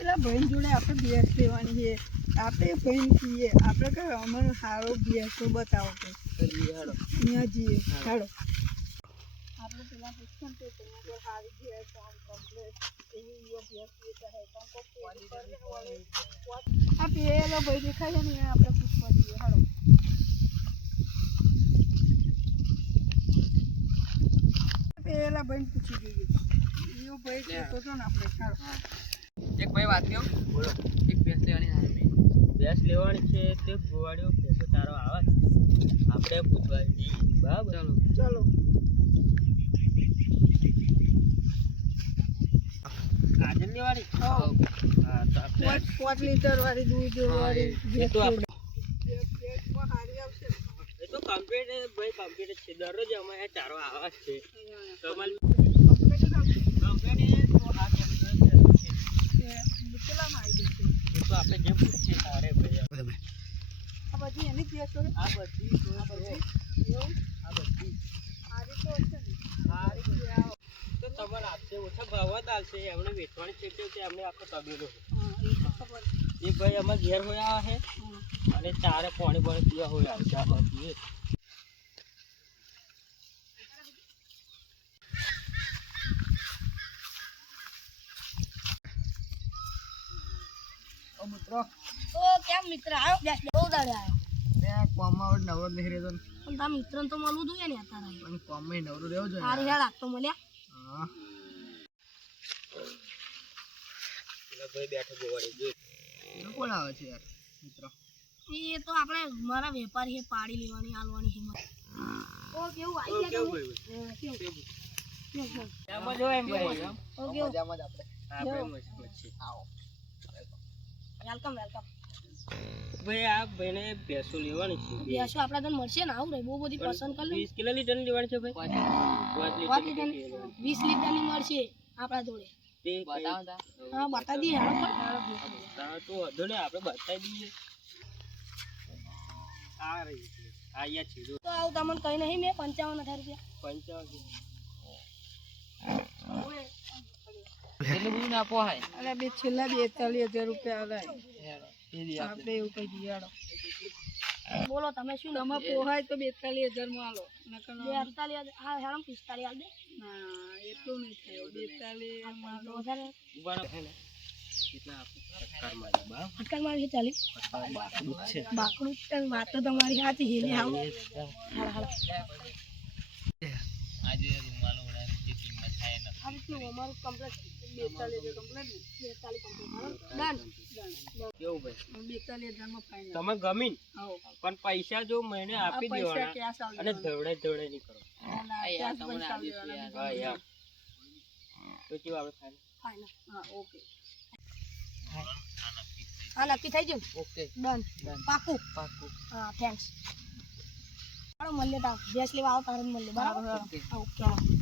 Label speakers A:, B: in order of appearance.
A: પેલા ભાઈ જોડે આપણે ભેંસ લેવાની છે. આપણે ભાઈ છીએ. આપણે કઈ અમને સારો ભેંસો બતાવો કે અહીંયા જઈએ. હાડો આપણે પેલા પૂછ્યું ને તો તમારા પર સારી ભેંસ આમ કમ્પ્લેટ એવી ભેંસ તમે ભાઈ દેખાય છે ને આપણે પૂછવા જઈએ. હાડો પેલા ભાઈ પૂછી જોઈએ. એવો ભાઈ કહેતો હતો ને આપણે. ચાલો
B: એક ભાઈ વાત કહું બોલો. એક ભેંસ લેવાની છે ભેંસ લેવાની છે તે ગોવાળીઓ ભેંસો તારો આવે. આપણે પૂછવા જઈએ બરાબર. ચાલો.
A: ચાલો.
B: જ
A: હા.
B: હા. તો આપણે
A: લીટર વાળી દૂધ વાળી
B: એ- એ તો આપણે ભાઈ કમ્પ્લીટ છે. દરરોજ અમારે ચારો આવા છે. તમારે
A: કમ્પ્લેટ જ આવશે.
B: કમ્પ્લીટ તો આ કેમ છે ભેંસો છે.
A: એ કેટલામાં આવી જશે
B: એ તો આપણે જે પૂછીએ તારે ભાઈ
A: આ બધી એની જ ભેંસો છે?
B: આ બધી તો
A: આ
B: છે.
A: બધી એવું
B: આ બધી
A: સારી તો હશે ને
B: સારી છે આ. તો તમારે આપશે ઓછા ભાવમાં જ આવશે એમને વેચવાની છે એટલે તે અમને આખો તબેલો છે.
A: હા એ તો ખબર છે.
B: એ ભાઈ અમારે ઘેર હોય આવે છે
A: હા.
B: અને ચારે પાણી પાણી પીવા હોય આવે છે આ બધી
A: ઓ મિત્રો
C: તો કેમ મિત્ર આવ્યો બેસ બહુ દાડે આવ્યો
A: મેં કોમમાં નવરો નહીં રહેતો
C: પણ તારા મિત્રને તો મળવું જોઈએ ને અત્યારે.
A: પણ કોમમાં નવરો રહેવો જોઈએ
C: સારી હેડ આપતો મળ્યા.
A: હા.
B: ભાઈ બેઠો ગોવાળી જોઈ.
A: કોણ આવે છે યાર મિત્રો?
C: એ તો આપણે મારા વેપારી છે પાડી લેવાની આલવાની છે ઓ કેવું? આવી ગયા
B: કેવું?
C: તમે?
B: ભાઈ
C: હા, કેવું? કેવું, કેવું?
B: જો એમ ભાઈ
C: ઓ કેવું?
A: મજામાં જ આપણે.
B: હા ભાઈ મસ્ત મસ્ત છે.
A: આવો
C: વેલકમ વેલકમ
B: ભાઈ આ ભાઈને ભેંસો લેવાની છે.
C: ભેંસો આપણા તને મળશે ને? આવું રે બહુ બધી પસંદ કરી લે
B: વીસ કિલો લીટર લેવાની છે ભાઈ. પાંચ
C: પાંચ
B: લીટર
C: લીટરની વીસ લીટરની મળશે આપણા જોડે.
B: તે
C: હા બતાવી દઈએ. હાલો. પણ.
B: તો વાંધો આપણે બતાવી દઈએ. આ રહી છે. આ અહીંયા છે
C: તો આવું તમને કઈ નહીં મેં પંચાવન બધું રૂપિયા.
B: પંચાવન
A: અરે બે છેલ્લા બેતાલીસ હજાર રૂપિયા અલાય આપણે એવું કઈ દિયાડો
C: બોલો તમે શું
A: તમે પોહાય તો બેતાલીસ હજારમાં આલો.
C: બેતાલીસ હજાર હા હેડો પિસ્તાલીસ હાલ દે.
A: ના એટલું નહીં થાય.
C: બેતાલીસમાં વધારે. કમ્પ્લેટ
A: બેતાલીસ ને?
C: બેતાલીસ કમ્પ્લેટ ડન
B: તમે ગમી પણ પૈસા જો મહિને આપી દેવાના. અને ધવડે ધવડે નહીં કરો તો આપણે
A: ઓકે.
C: હા નક્કી થઈ ગયું?
B: ઓકે.
C: ડન. પાકું.
B: પાકું.
C: હા થેન્ક્સ ચાલો મળીએ તાર ગેસ લેવા આવો તારે મળીએ. બરાબર? ઓકે.